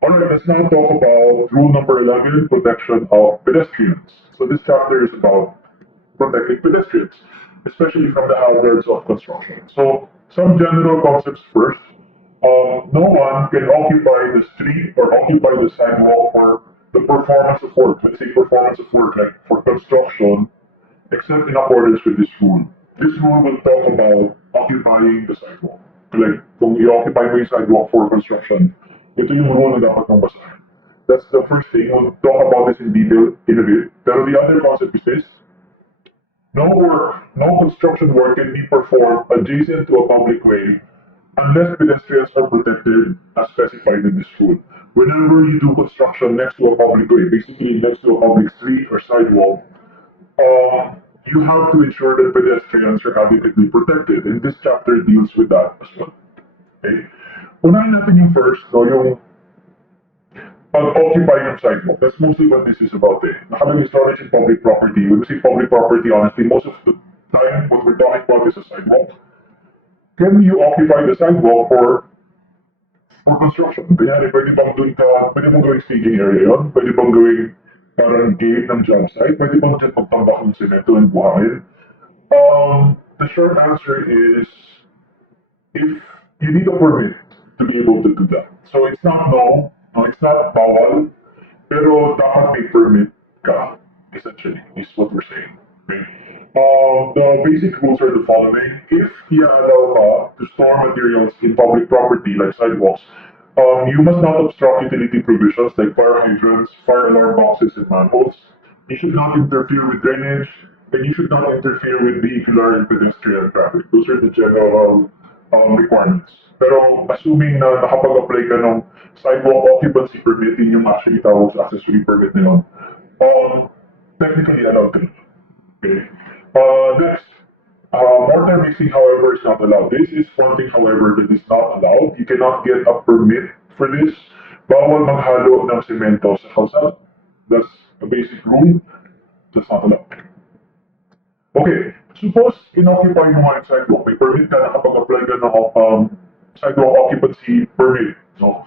Alright, let's now talk about rule number 11, protection of pedestrians. So this chapter is about protecting pedestrians, especially from the hazards of construction. So some general concepts first. No one can occupy the street or occupy the sidewalk for the performance of work. When I say performance of work, like for construction, except in accordance with this rule. This rule will talk about occupying the sidewalk. Like, kung i-occupy mo yung sidewalk for construction, ito yung rule na dapat mong basahin. That's the first thing. We'll talk about this in detail in a bit. Pero the other concept is this. No construction work can be performed adjacent to a public way unless pedestrians are protected as specified in this rule. Whenever you do construction next to a public way, basically next to a public street or sidewalk, you have to ensure that pedestrians are adequately protected, and this chapter deals with that as well. Okay? Unahin natin yung first, no, yung pag-occupy ng sidewalk. That's mostly what this is about eh. Nakalagay storage in public property. When we say public property, honestly, most of the time what we're talking about is a sidewalk. Can you occupy the sidewalk for construction? Kaya pwede bang doon ka, pwede bang gawing staging area yun? Pwede bang gawing parang gate ng job site? Pwede bang dyan pagtambak ng semento and buhayin? The short answer is if you need a permit to be able to do that. So it's not no, it's not bawal, pero dapat may permit ka, essentially, is what we're saying. Okay? The basic rules are the following. If i-allow ka to store materials in public property like sidewalks, you must not obstruct utility provisions like fire hydrants, fire alarm boxes, and manholes. You should not interfere with drainage, and you should not interfere with vehicular and pedestrian traffic. Those are the general requirements. Pero assuming na nakapag-apply ka ng sidewalk occupancy permit, yun yung actually tawag sa accessory permit na yun, technically allowed to. Okay. Next, mortar mixing, however, is not allowed. This is one thing, however, that is not allowed. You cannot get a permit for this. Bawal maghalo ng semento sa kalsada. That's a basic rule. That's not allowed. Okay, suppose inoccupy mo nga yung sidewalk. May permit ka, nakapag-apply ka ng sidewalk occupancy permit. No?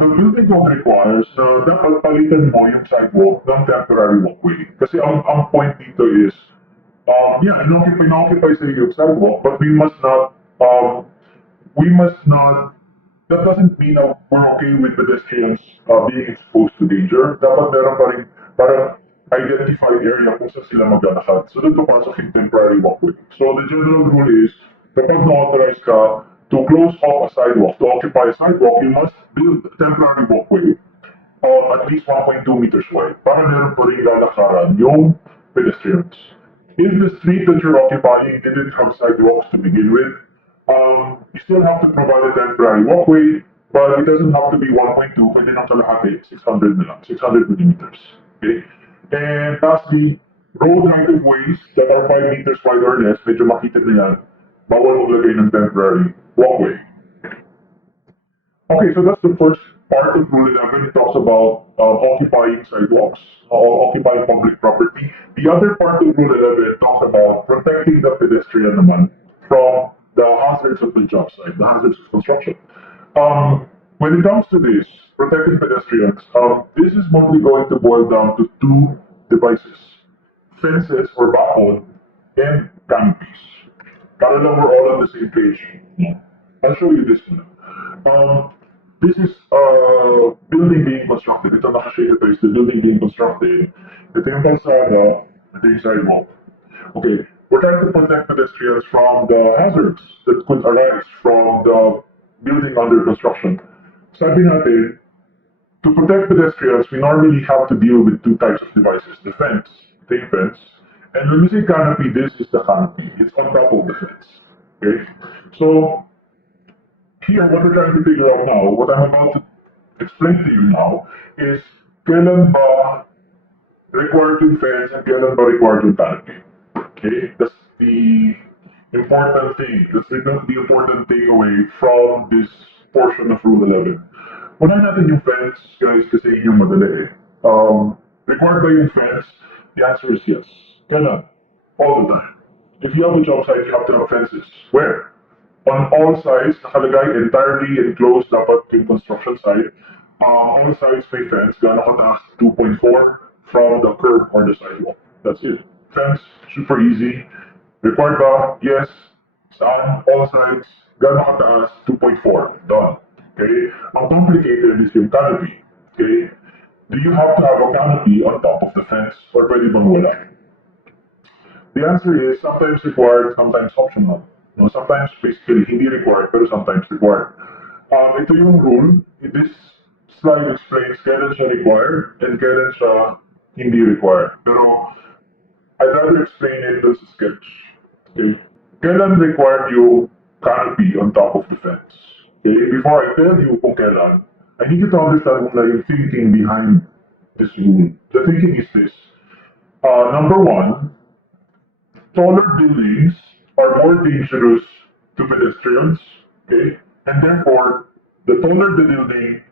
The building code requires na dapat palitan mo yung sidewalk ng temporary walkway. Kasi ang point dito is, yeah, inoccupy sa yung sidewalk, but we must not, that doesn't mean that we're okay with pedestrians being exposed to danger. Dapat meron pa rin parang identified area kung saan sila maglalakad. So doon papasok yung temporary walkway. So the general rule is, kapag na-authorize ka to close off a sidewalk, to occupy a sidewalk, you must build a temporary walkway at least 1.2 meters wide para meron pa rin lalakaran yung pedestrians. If the street that you're occupying didn't have sidewalks to begin with, you still have to provide a temporary walkway, but it doesn't have to be 1.2, pwede nang kalahati, 600 na lang, 600 millimeters. Okay? And lastly, road right-of-ways that are 5 meters wide or less, medyo makita na yan, bawal maglagay ng temporary walkway. Okay, so that's the first part of Rule 11. It talks about occupying sidewalks, occupying public property. The other part of Rule 11 talks about protecting the pedestrian naman from the hazards of the job site, the hazards of construction. When it comes to this, protecting pedestrians, this is mostly going to boil down to two devices, fences or backbone, and canopies. Para lang we're all on the same page. I'll show you this one. This is a building being constructed. Ito nakashade ito is the building being constructed. Ito yung kalsada, ito yung sidewalk. Okay, we're trying to protect pedestrians from the hazards that could arise from the building under construction. Sabi natin, to protect pedestrians, we normally have to deal with two types of devices. The fence, the fence, and when we say canopy, this is the canopy. It's on top of the fence. Okay? So, here, what we're trying to figure out now, what I'm about to explain to you now, is kailan ba required yung fence and kailan ba required yung canopy. Okay? That's the important thing. That's the important takeaway from this portion of Rule 11. Unahin natin yung fence, guys, kasi yun yung madali eh. Required ba yung fence? The answer is yes. Kailan? All the time. If you have a job site, you have to have fences. Where? On all sides, nakalagay entirely enclosed dapat yung construction site. All sides may fence, gaano kataas? 2.4 from the curb or the sidewalk. That's it. Fence, super easy. Required ba? Yes. Saan? All sides, gaano kataas? 2.4. Done. Okay? Ang complicated is yung canopy. Okay? Do you have to have a canopy on top of the fence or pwede bang wala? The answer is sometimes required, sometimes optional. No, sometimes basically hindi required, pero sometimes required. Ito yung rule. This slide explains kailan siya required and kailan siya hindi required. Pero I'd rather explain it as a sketch. Okay? Kailan required yung canopy on top of the fence? Okay? Before I tell you kung kailan, I need you to understand muna yung thinking behind this rule. The thinking is this. Number one, taller buildings are more dangerous to pedestrians, okay? And therefore, the taller the building,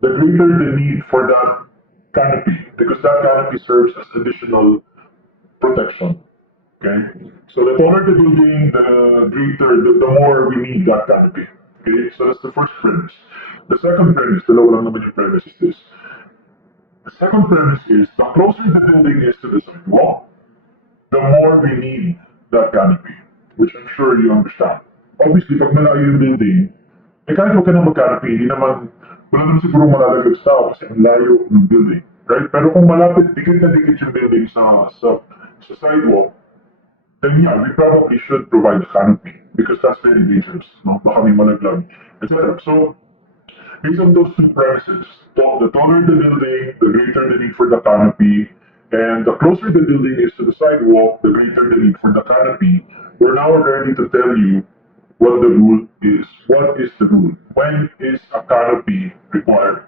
the greater the need for that canopy, because that canopy serves as additional protection, okay? So the taller the building, the more we need that canopy, okay? So that's the first premise. The second premise, dalawa lang naman yung premise is this. The second premise is, the closer the building is to the sidewalk, the more we need that canopy, which I'm sure you understand. Obviously, pag malayo yung building, kahit huwag ka na mag-canopy, hindi naman, wala naman siguro malalagay sa tao kasi ang layo ng building, right? Pero kung malapit, dikit na dikit yung building sa sidewalk, then yeah, we probably should provide a canopy because that's very dangerous, no? Baka may malaglag, etc. So, based on those two premises, the taller the building, the greater the need for the canopy, and the closer the building is to the sidewalk, the greater the need for the canopy. We're now ready to tell you what the rule is. What is the rule? When is a canopy required?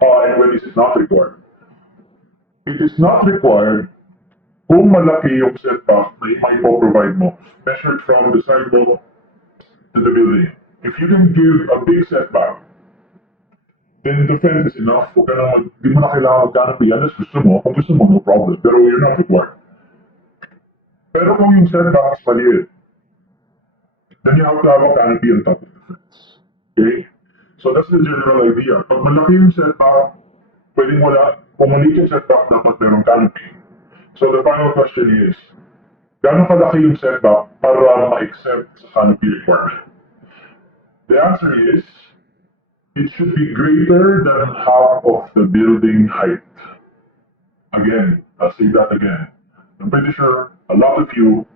And when is it not required? It is not required kung malaki yung setback na mai-provide mo, measured from the sidewalk to the building. If you can give a big setback, then the fence is enough. Huwag ka naman, di mo na kailangan mag-canopy unless gusto mo. Kung gusto mo, no problem. Pero you're not required. Pero kung yung setback is maliit, then you have to have a canopy on top of the fence. Okay? So that's the general idea. Pag malaki yung setback, pwedeng wala. Kung maliit yung setback, dapat merong canopy. So the final question is, gaano kalaki yung setback para ma-accept sa canopy requirement? The answer is, it should be greater than half of the building height. Again, I'll say that again. I'm pretty sure a lot of you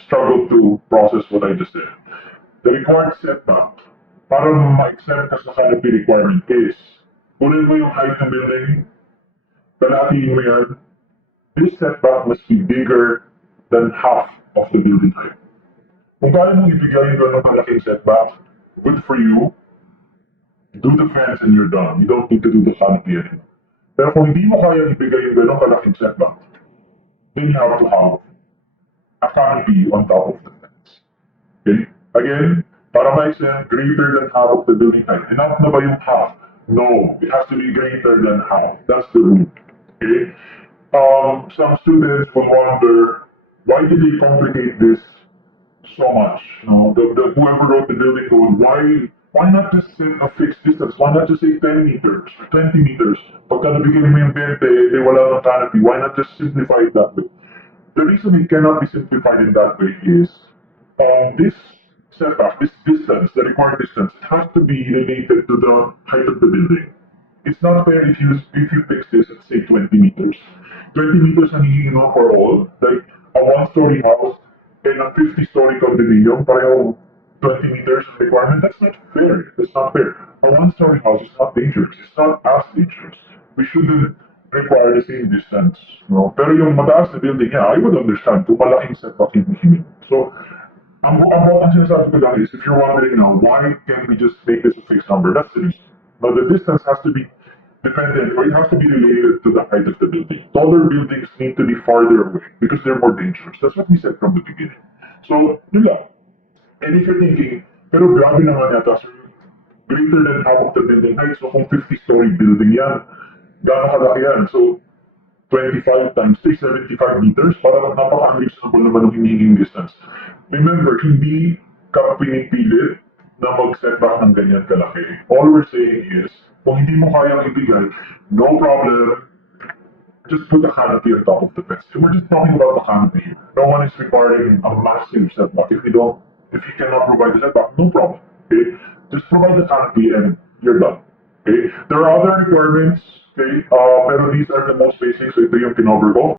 struggle to process what I just said. The required setback para ma-accept ka sa canopy requirement is, kunin mo yung height ng building, kalatiin mo yan, this setback must be bigger than half of the building height. Kung kaya mong ibigay yung ganong kalaking setback, good for you. Do the fence and you're done. You don't need to do the canopy anymore. Pero kung hindi mo kaya ibigay yung ganong kalaking setback, then you have to have a canopy on top of the fence. Okay? Again, para ma-extend greater than half of the building height. Enough na ba yung half? No, it has to be greater than half. That's the rule. Okay? Some students will wonder, why did they complicate this so much? No, whoever wrote the building code, why not just set a fixed distance? Why not just say 10 meters, 20 meters? Pagka nabigyan mo yung 20, wala ng canopy. Why not just simplify it that way? The reason it cannot be simplified in that way is this setback, this distance, the required distance, has to be related to the height of the building. It's not fair if you fix this at say 20 meters. 20 meters ang hihingin mo for all, like a one-story house and a 50-story condominium, pareho 20 meters requirement. That's not fair. That's not fair. A one-story house is not dangerous. It's not as dangerous. We shouldn't require the same distance. No? Pero yung mataas na building, yeah, I would understand kung malaking setback yung hihingin. So, ang sinasabi ko lang is, if you're wondering now, why can't we just make this a fixed number? That's the reason. Now, the distance has to be dependent, or it has to be related to the height of the building. Taller buildings need to be farther away because they're more dangerous. That's what we said from the beginning. So, yun lang. And if you're thinking, pero grabe naman yata, sir, greater than half of the building height, so kung 50-story building yan, gano'ng kalaki yan? So, 25 times 3, 75 meters, parang napaka-unreasonable naman ang hinihinging distance. Remember, hindi ka pinipilit na mag-setback ng ganyan kalaki. All we're saying is, Kung hindi mo kayang ibigay, no problem, just put a canopy on top of the fence. And we're just talking about the canopy. No one is requiring a massive setback. If you cannot provide the setback, no problem. Okay? Just provide the canopy and you're done. Okay? There are other requirements, okay? Pero these are the most basic, so ito yung kinover ko.